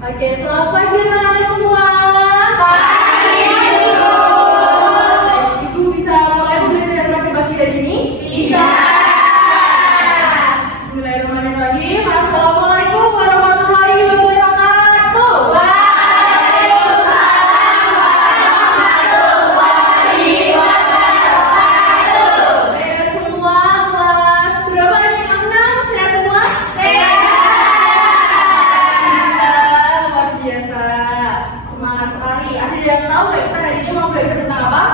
Oke, selamat pagi anak-anak semua. Pagi, Bu. Ibu bisa mulai pembelajaran praktik pagi hari ini? Bisa. Bismillahirrahmanirrahim. Assalamualaikum warahmatullahi wabarakatuh. Waalaikumsalam warahmatullahi wabarakatuh. Sehat semua, kelas berapa ini? Kelas 6? Sehat semua? Alhamdulillah, luar biasa. Semangat sekali. Ada yang tahu nggak kita hari ini mau belajar tentang apa?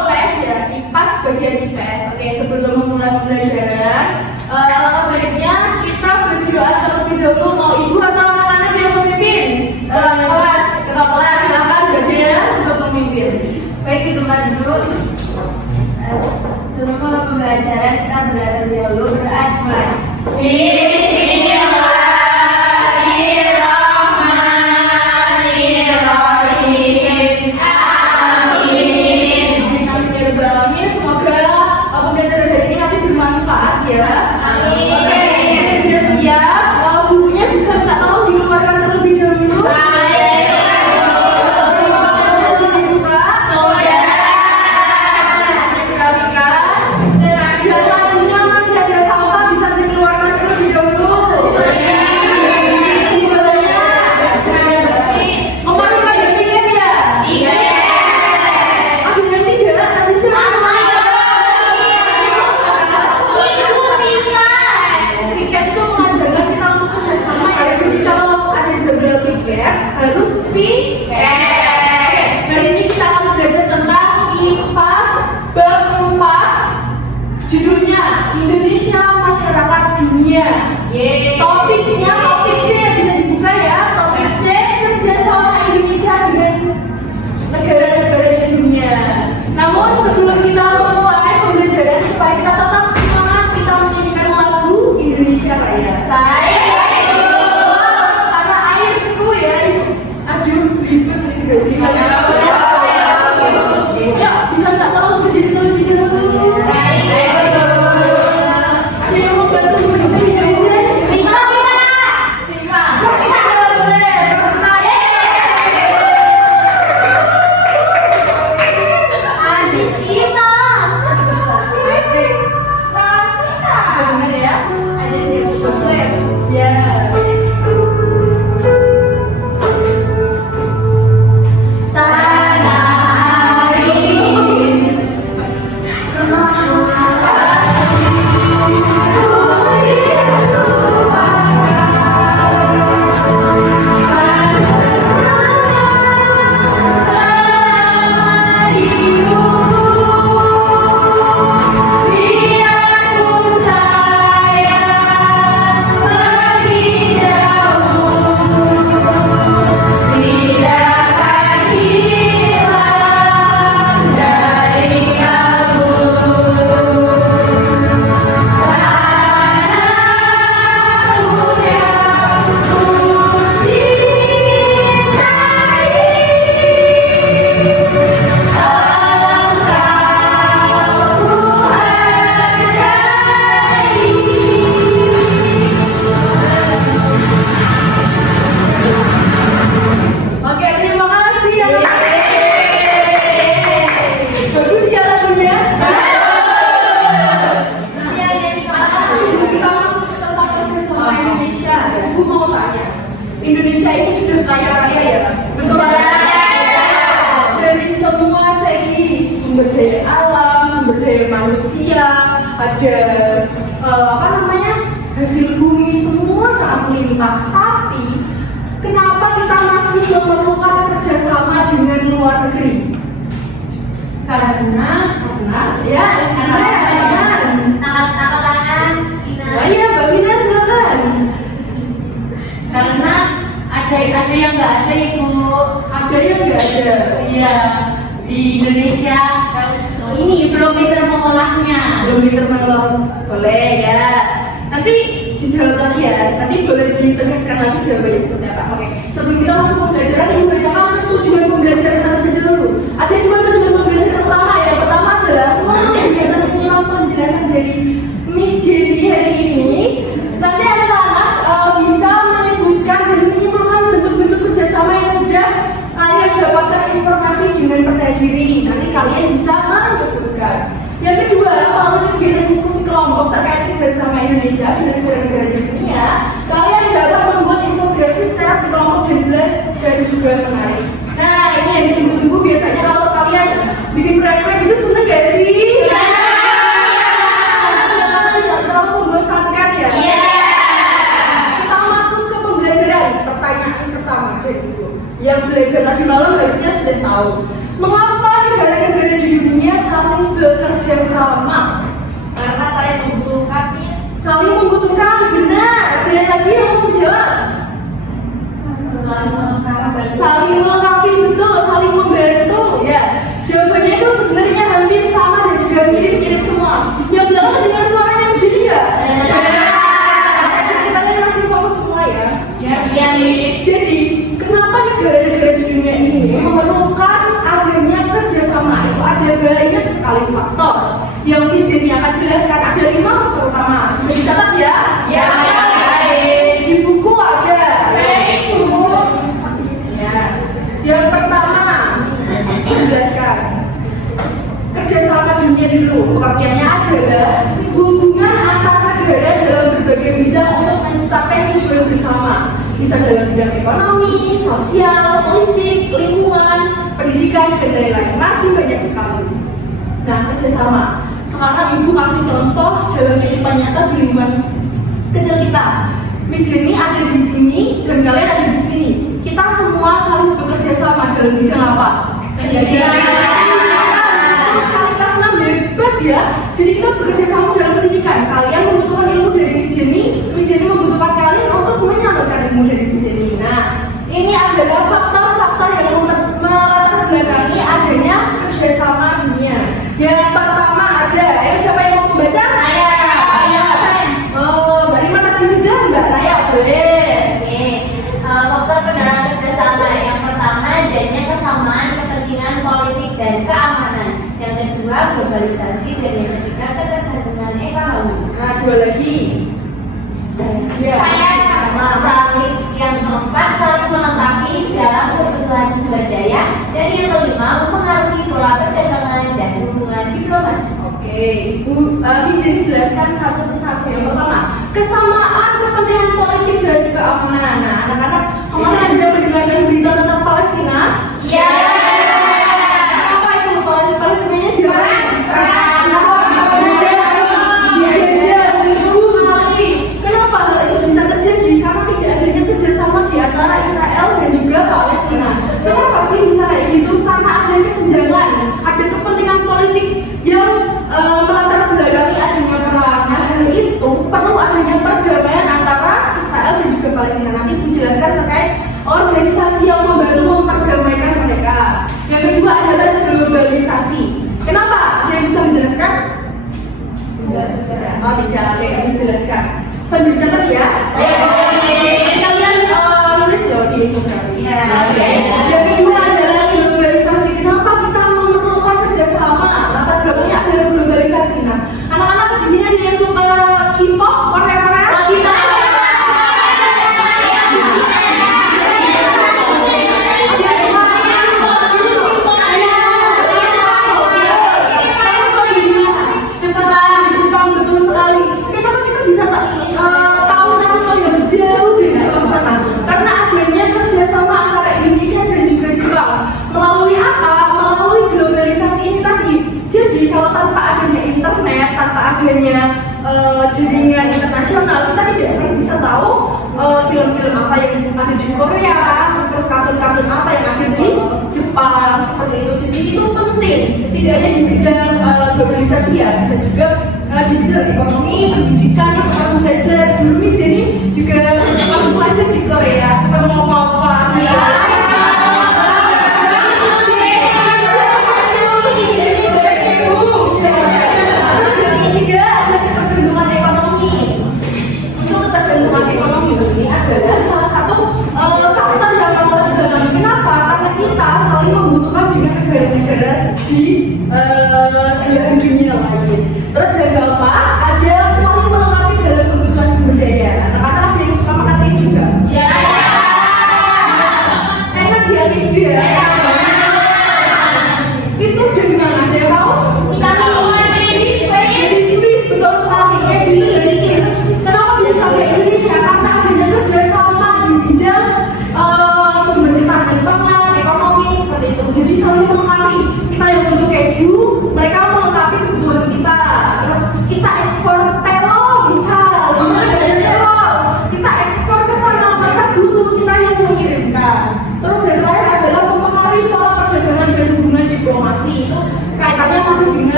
IPS ya, IPAS bagian IPS. Oke, sebelum memulai pembelajaran, alangkah baiknya kita berdoa terlebih dahulu. Mau ibu atau anak-anak yang memimpin? Ketua kelas, silakan Gajah untuk memimpin. Baik, itu dulu. Sebelum pembelajaran kita berdoa terlebih dahulu. Berdoa dimulai. Bismillahirrahmanirrahim. Amin. Amin. Semoga pembelajaran hari ini nanti bermanfaat ya. Amin. Oke, sudah siap? Bukunya bisa minta tolong dikeluarkan terlebih dahulu. Harus piket. Hari ini kita akan belajar tentang IPAS bab 4. Judulnya Indonesia Masyarakat Dunia. Topiknya topik C, bisa dibuka ya. Topik C, kerjasama Indonesia dengan negara-negara di dunia. Namun sebelum kita memulai pembelajaran, supaya kita tetap semangat, kita menyanyikan lagu Indonesia Raya. Ya, bisa nggak tolong berdiri terlebih dahulu? Ada yang mau bantu berdiri aja? Lima. Boleh, Rosna. Asik. Sudah dengar ya? Ada di software. Ya. Oke, terima kasih ya. Bagus ya lagunya. Sebelum kita masuk tentang kerjasama Indonesia, Ibu mau tanya, Indonesia ini sudah kaya raya ya? Betul ya? Dari semua segi sumber daya alam, sumber daya manusia, ada hasil bumi, semua sangat melimpah. Tapi kenapa kita masih memerlukan kerjasama dengan luar negeri? Karena ya, Wah iya, Mbak Vina silakan. Karena ada yang nggak ada, Ibu. Ada yang nggak ada. Iya, di Indonesia ini belum pinter mengolahnya. Belum diterima, boleh ya. Nanti dijawab lagi ya. Nanti boleh ditegaskan lagi jawabannya seperti apa. Oke. Sebelum kita masuk pembelajaran, Ibu bacakan tujuan pembelajaran terlebih dahulu. Ada dua tujuan pembelajaran utama. Yang pertama adalah kegiatan penjelasan dari Miss Jenny hari ini. Nanti anak-anak bisa Indonesia dan negara-negara di dunia, kalian dapat membuat infografis secara berkelompok dan jelas dan juga menarik. Nah, ini yang ditunggu-tunggu biasanya kalau kalian bikin proyek-proyek itu seneng gak sih? Iya. Tidak terlalu membosankan ya? Iya. Kita masuk ke pembelajaran. Pertanyaan pertama jadi itu. Yang belajar tadi malam harusnya sudah tahu. Mengapa negara-negara di dunia saling bekerja sama? Karena saya membutuhkan nih. Saling membutuhkan, benar. Ada yang lagi yang mau menjawab? Saling melengkapi, betul. Saling membantu, ya. Jawabannya itu sebenarnya hampir sama dan juga mirip-mirip semua. Yang belakang dengan suaranya di sini nggak? Kalian masih fokus semua ya? Ya. Jadi kenapa negara-negara di dunia ini memerlukan adanya kerjasama? Itu ada banyak sekali faktor. Yang di sini akan jelaskan ada 5 faktor utama. Bisa dicatat ya? Ya. Di buku ada. Ya. Yang pertama, jelaskan kerjasama dunia dulu. Pengertiannya adalah hubungan antar negara dalam berbagai bidang untuk mencapai tujuan bersama. Bisa dalam bidang ekonomi, sosial, politik, lingkungan, pendidikan, dan lain-lain. Masih banyak sekali. Nah, kerjasama. Sekarang ibu kasih contoh dalam kehidupan nyata di lingkungan kecil kita. Miss Jenny ada di sini dan kalian ada di sini. Kita semua saling bekerja sama dalam bidang apa? Pendidikan. Terus kali kelas 6 hebat ya. Jadi kita bekerja sama dalam pendidikan. Kalian membutuhkan ilmu dari Miss Jenny membutuhkan kalian untuk menyalurkan ilmu dari Miss Jenny. Nah, ini adalah faktor-faktor yang melatar belakangi adanya kerjasama dunia. Yang pertama ada, siapa yang mau membaca? Naya. Mbak Rima tadi sudah, Mbak Naya boleh. Oke. Faktor penerapan kerjasama yang pertama adanya kesamaan kepentingan politik dan keamanan. Yang kedua globalisasi dan yang ketiga ketergantungan ekonomi. Nah, 2 lagi. Ya. Saling yang keempat saling melengkapi dalam kebutuhan sumber daya dan yang kelima mempengaruhi pola perdagangan dan hubungan diplomasi. Oke, Bu, bisa dijelaskan satu persatu. Yang pertama, kesamaan kepentingan politik dan keamanan. Nah, anak-anak kemarin ada mendengarkan berita tentang Palestina? Iya. Apa itu Palestinanya di mana? Kenapa hal itu bisa terjadi? Karena tidak adanya kerjasama di antara Israel dan juga Palestina. Kenapa sih bisa kayak gitu? Karena ada kesenjangan, ada kepentingan politik yang melatar belakangi adanya perang. Nah, hal itu perlu adanya perdamaian antara Israel dan juga Palestina. Nanti dijelaskan terkait organisasi yang membantu memperdamaikan mereka. Yang kedua adalah globalisasi. Kenapa? Ada yang bisa menjelaskan? Oh tidak, ada yang dijelaskan. Sambil dicatat ya. Kalian nulis ya di infografis. Yang kedua adalah globalisasi. Kenapa kita memerlukan kerjasama? Latar belakangnya adalah globalisasi. Nah, anak-anak di sini ada yang suka K-pop, Korea-Korea? Jepang betul sekali. Kenapa kita bisa tahu Naruto yang jauh dari Jepang sana? Karena adanya kerjasama antara Indonesia dan juga Jepang. Melalui apa? Melalui globalisasi ini tadi. Jadi kalau tanpa adanya internet, tanpa adanya jaringan internasional, kita tidak pernah bisa tahu film-film apa yang ada di Korea, terus kartun-kartun apa yang ada di Jepang, seperti itu. Jadi itu penting, tidak hanya di bidang globalisasi ya, bisa juga di bidang ekonomi, pendidikan, ketemu belajar. Dulu Miss Jenny juga ketemu belajar di Korea, ketemu apa-apa. Adalah salah satu faktor yang melatar belakangi. Kenapa? Karena kita saling membutuhkan dengan negara-negara di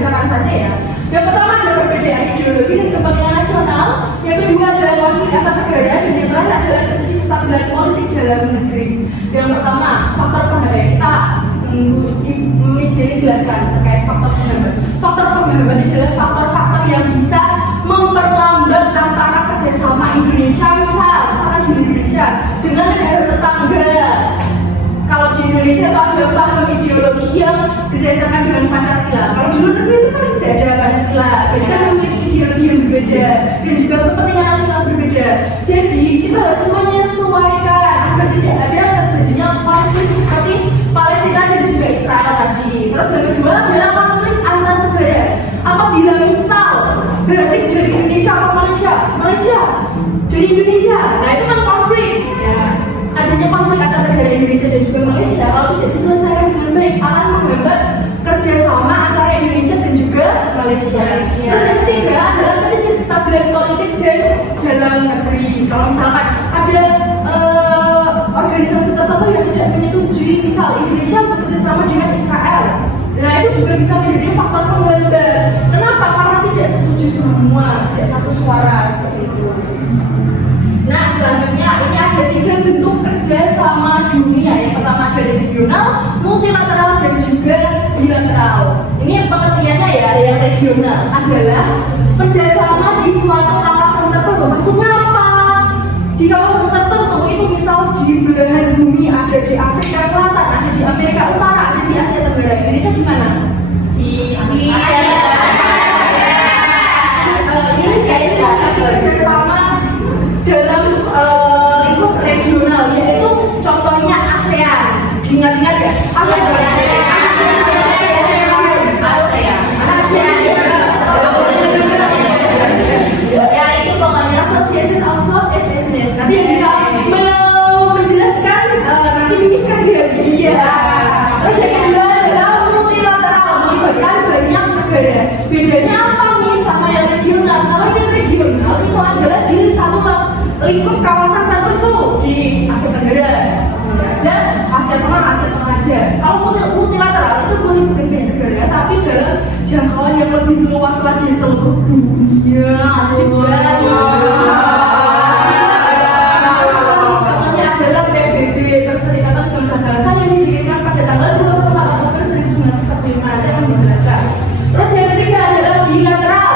bacakan saja ya. Yang pertama ada perbedaan ideologi dan kepentingan nasional. Yang kedua adalah konflik antar negara, dan yang terakhir adalah ketidakstabilan politik dalam negeri. Yang pertama, faktor penghambat. Kita Miss Jenny jelaskan terkait faktor penghambat. Faktor penghambat adalah faktor-faktor yang bisa memperlambat antara kerjasama Indonesia, misal di Indonesia dengan negara tetangga. Kalau di Indonesia itu ada paham ideologi yang berdasarkan dengan Pancasila. Kalau di luar negeri itu kan tidak ada Pancasila, jadi kan memiliki ideologi yang berbeda dan juga kepentingan nasional berbeda. Jadi kita harus menyesuaikan agar tidak ada terjadinya konflik seperti Palestina dan juga Israel tadi. Terus yang kedua adalah konflik antar negara. Apabila misal berarti dari Indonesia ke Malaysia, Malaysia dari Indonesia, nah itu kan konflik. Ya. Adanya konflik antara negara Indonesia dan juga Malaysia kalau tidak diselesaikan dengan baik akan menghambat kerjasama antara Indonesia dan juga Malaysia. Terus yang ketiga adalah ketidakstabilan politik dan dalam negeri. Kalau misalkan ada organisasi tertentu yang tidak menyetujui, misal Indonesia bekerjasama dengan Israel, nah itu juga bisa menjadi faktor penghambat. Kenapa? Karena tidak setuju semua, tidak satu suara seperti itu. Nah selanjutnya ini ada 3 bentuk kerjasama dunia. Yang pertama ada regional, multilateral, dan juga bilateral. Ini yang pengertiannya ya, yang regional adalah kerjasama di suatu kawasan tertentu. Maksudnya apa? Di kawasan tertentu itu misal di belahan bumi, ada di Afrika Selatan, ada di Amerika Utara, ada di Asia Tenggara. Indonesia di mana? Di Asia. Indonesia ini kerjasama dalam lingkup regional, yaitu contohnya ASEAN. Diingat-ingat ya, ya itu pokoknya Association of Southeast Asian. Nanti yang bisa menjelaskan nanti Miss Kadia. Terus yang kedua adalah multilateral, melibatkan banyak negara. Bedanya apa Miss sama yang regional? Kalau yang regional itu adalah di satu lingkup kawasan tertentu di Asia Tenggara aja, Asia Tengah aja. Kalau multilateral itu boleh bukan banyak negara, tapi dalam jangkauan yang lebih luas lagi seluruh dunia. Contohnya adalah PBB, Perserikatan Bangsa-Bangsa, yang didirikan pada tanggal 24 Oktober 1945. Nanti akan dijelaskan. Terus yang ketiga adalah bilateral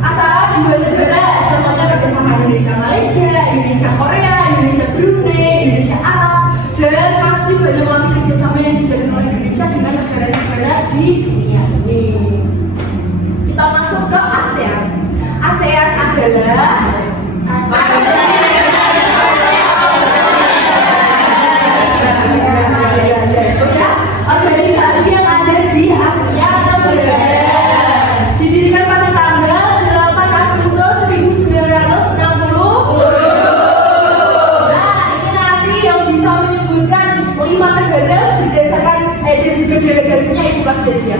antara dua negara. Contohnya kerjasama Indonesia Malaysia, Indonesia Korea, Indonesia Brunei, Indonesia Arab, dan masih banyak lagi kerjasama yang dijalin oleh Indonesia dengan negara-negara di dunia ini. Kita masuk ke ASEAN. ASEAN adalah organisasi yang ada di Asia Tenggara. Didirikan pada tanggal 8 Agustus 1960. Nah, ini nanti yang bisa menyebutkan 5 negara berdasarkan dan juga delegasinya Ibu kasih ya.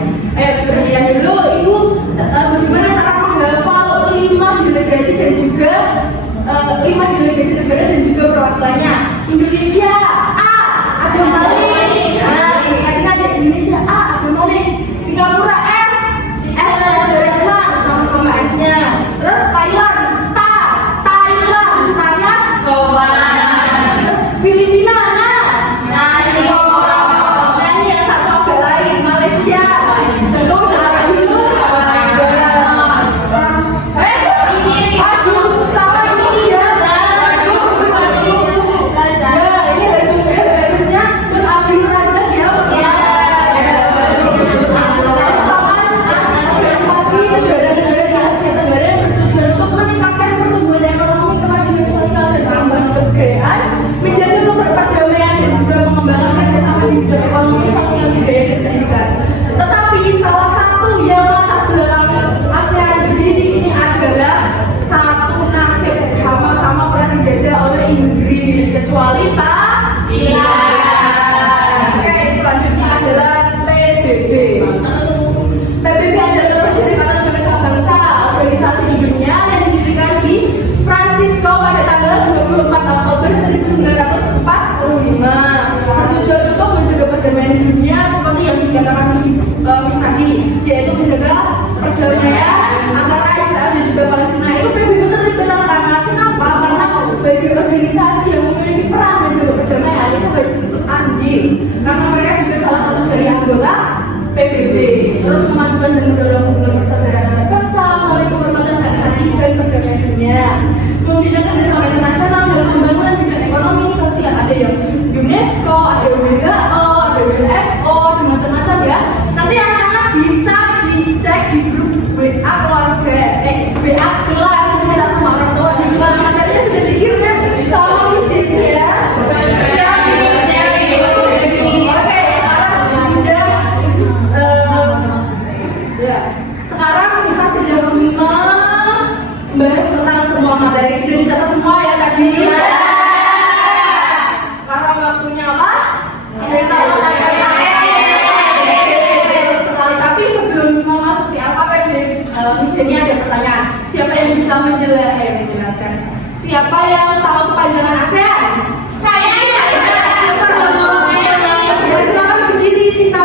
Perhatian dulu, Ibu bagaimana cara menghafal 5 delegasi dan juga 5 delegasi negara dan juga perwakilannya. Indonesia A, ada Malik. Nah, ingat-ingat ya, Indonesia A, ada Malik. Singapura S Jerman, sama-sama S-nya. Terus Thailand terus Filipina ini yang satu agak lain, Malaysia. Ekonomi, sosial, budaya, dan pendidikan. Tetapi salah satu yang latar belakang ASEAN berdiri ini adalah satu nasib, sama-sama pernah dijajah oleh Inggris, kecuali Oke, selanjutnya adalah PBB. PBB adalah Perserikatan Bangsa-Bangsa, organisasi di dunia yang didirikan di Francisco pada tanggal 24 Oktober 1945. Bertujuan untuk menjaga perdamaian dunia seperti yang dikatakan Miss tadi, yaitu menjaga anggota PBB, terus memajukan dan mendorong hubungan persaudaraan antar bangsa melalui penghormatan hak asasi dan perdamaian dunia, membina kerjasama internasional dalam pembangunan bidang ekonomi sosial. Ada yang UNESCO, ada WHO, ada WFO, dan macam-macam ya. Nanti anak-anak bisa dicek di grup WA keluarga, WA kelas, nanti kita sama orang tua di rumah. Materinya sudah dikirim sama misalnya ya. Sekarang kita sudah membahas tentang semua materi. Sudah dicatat semua ya tadi? Sekarang waktunya apa? Sekali. Tapi sebelum memasuki AKPD, di sini ada pertanyaan. Siapa yang bisa menjelaskan? Siapa yang tahu kepanjangan ASEAN? Saya. Silakan berdiri, Sinta.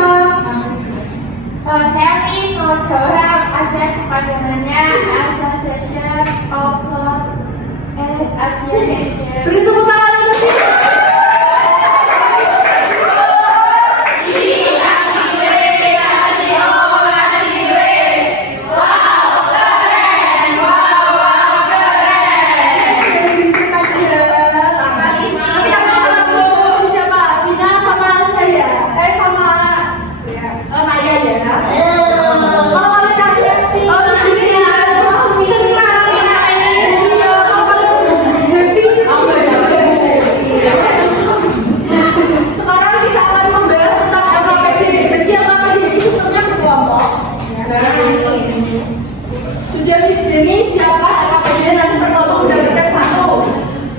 Saya nih sama seorang ada kepanjangannya Association of South Asian Nations. Beri tepuk tangan lagi. Sudah Miss siapa AKPD nanti pertama udah ngecek satu.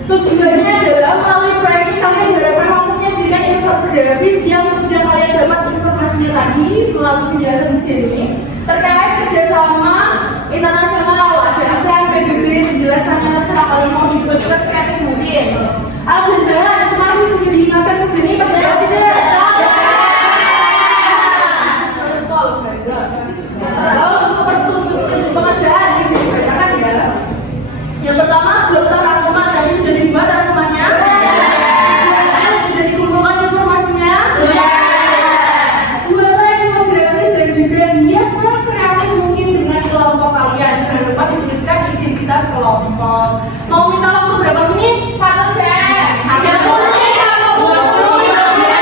Tujuannya adalah melalui proyek ini kalian diharapkan mampu menyajikan infografis yang sudah kalian dapat informasinya tadi melalui penjelasan di sini terkait kerjasama internasional, ada ASEAN, PBB, penjelasannya terserah kalian mau dibuat kreatif mungkin. Alat dan bahan informasi sudah diingatkan di sini pada pekerjaan di sini banyak ya. Yang pertama dokter rangkuman tadi sudah dibuat rangkumannya. Sudah dikumpulkan informasinya. Buatlah infografis dan juga hias sekreatif mungkin dengan kelompok kalian. Jangan lupa dituliskan identitas kelompok. Mau minta waktu berapa menit? 1 jam. 30 menit. 20 menit.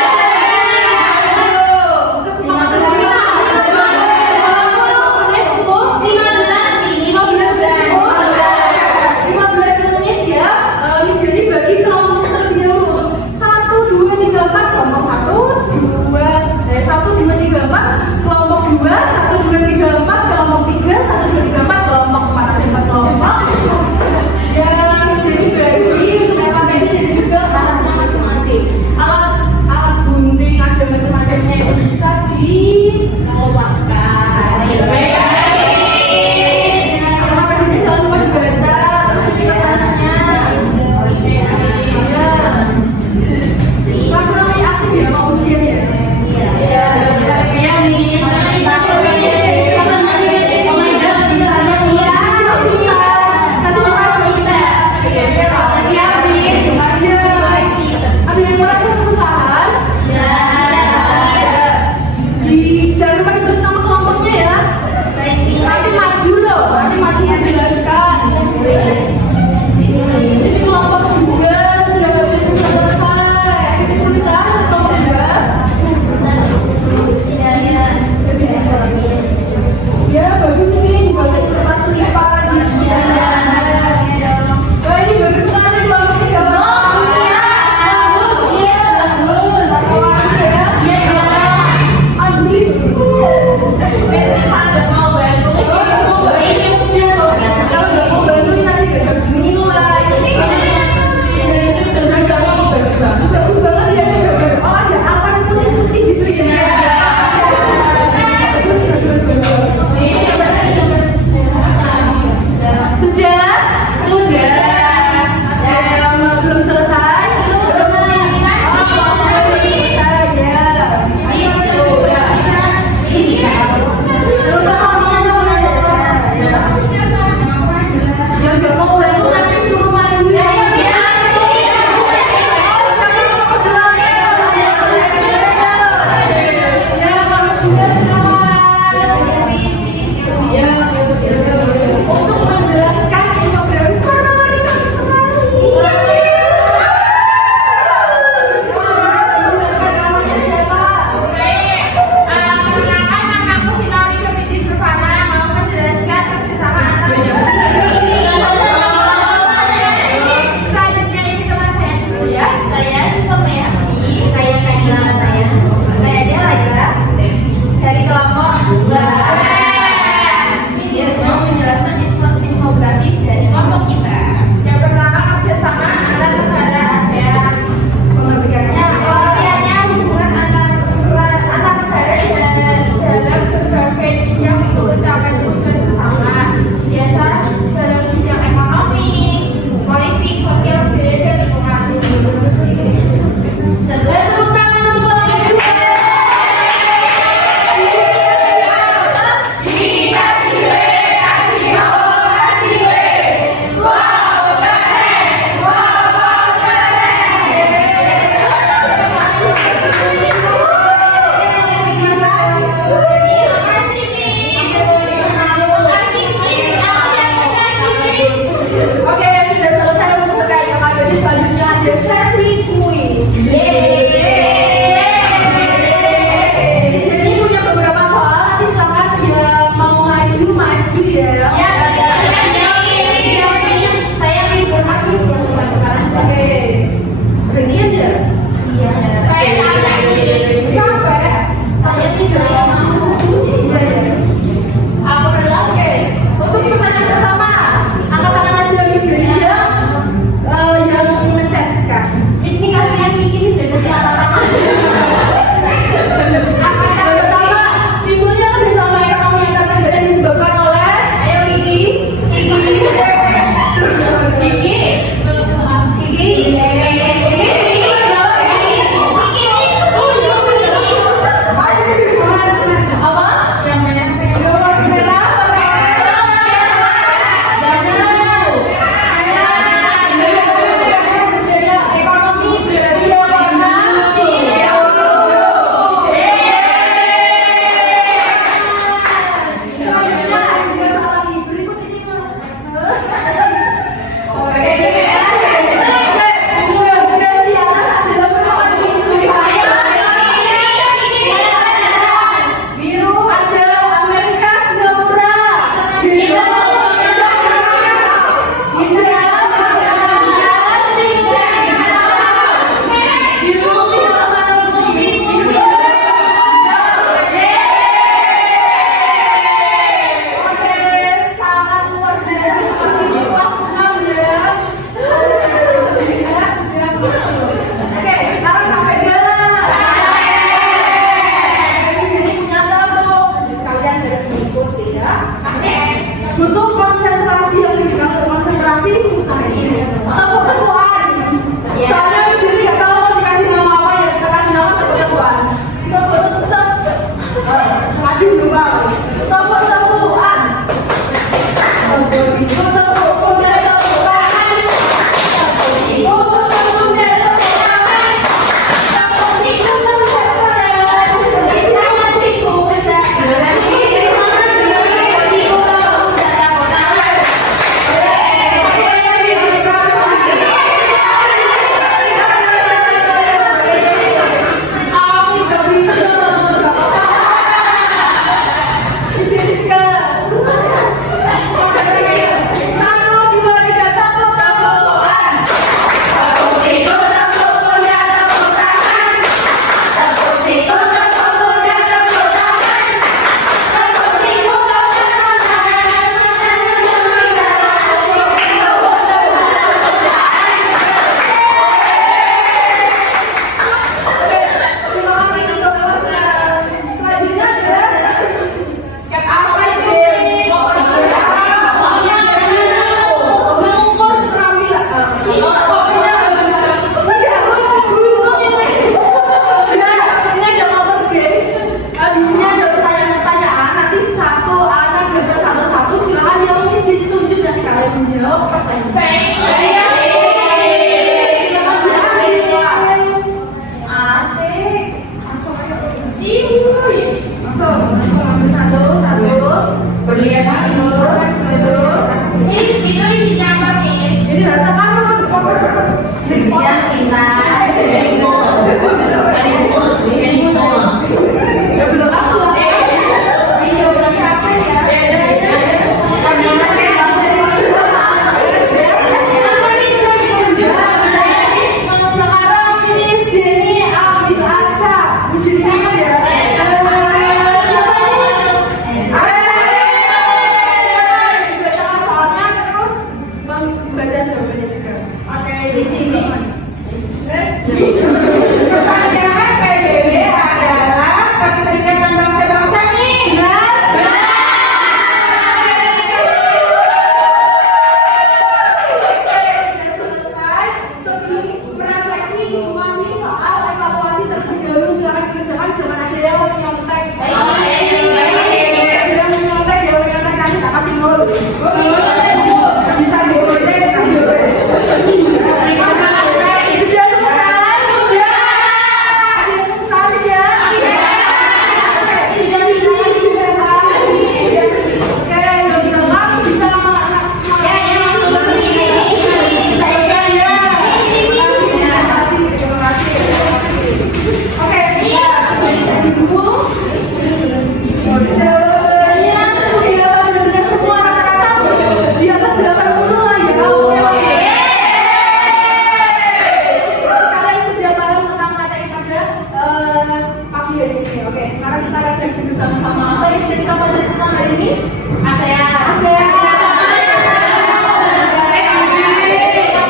hari ini. Oke, sekarang kita refleksi bersama-sama. Apa yang sudah kita pelajari tentang hari ini? ASEAN. ASEAN.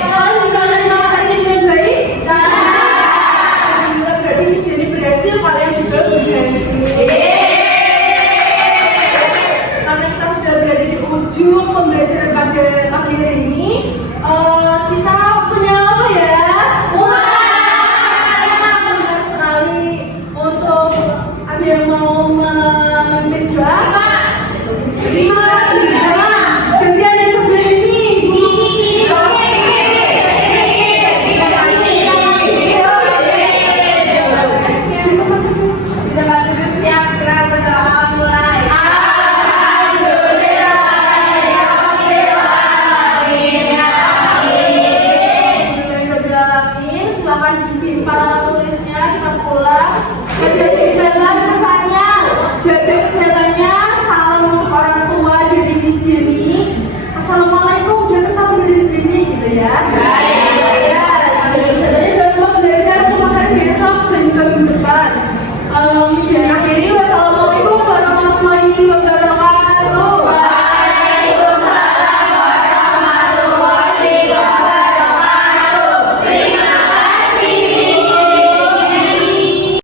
Kalian bisa menerima materi ini dengan baik? Berarti misi ini berhasil, kalian juga berhasil. Karena kita sudah berada di ujung pembelajaran pada pagi hari ini, kita punya apa ya? Benar sekali. Untuk ada yang mau memimpin doa? 5 Berarti ada sebelah ini. Kita bantu duduk siap, kita berdoa mulai. Silakan disimpan alat tulisnya, kita pulang. Hati-hati di jalan, pesannya jaga kesehatannya. Salam untuk orang tua dari di sini. Assalamualaikum, jangan salam dari di sini gitu ya. Ya, jaga kesehatannya, jangan lupa belajar untuk makan besok dan juga minggu depan.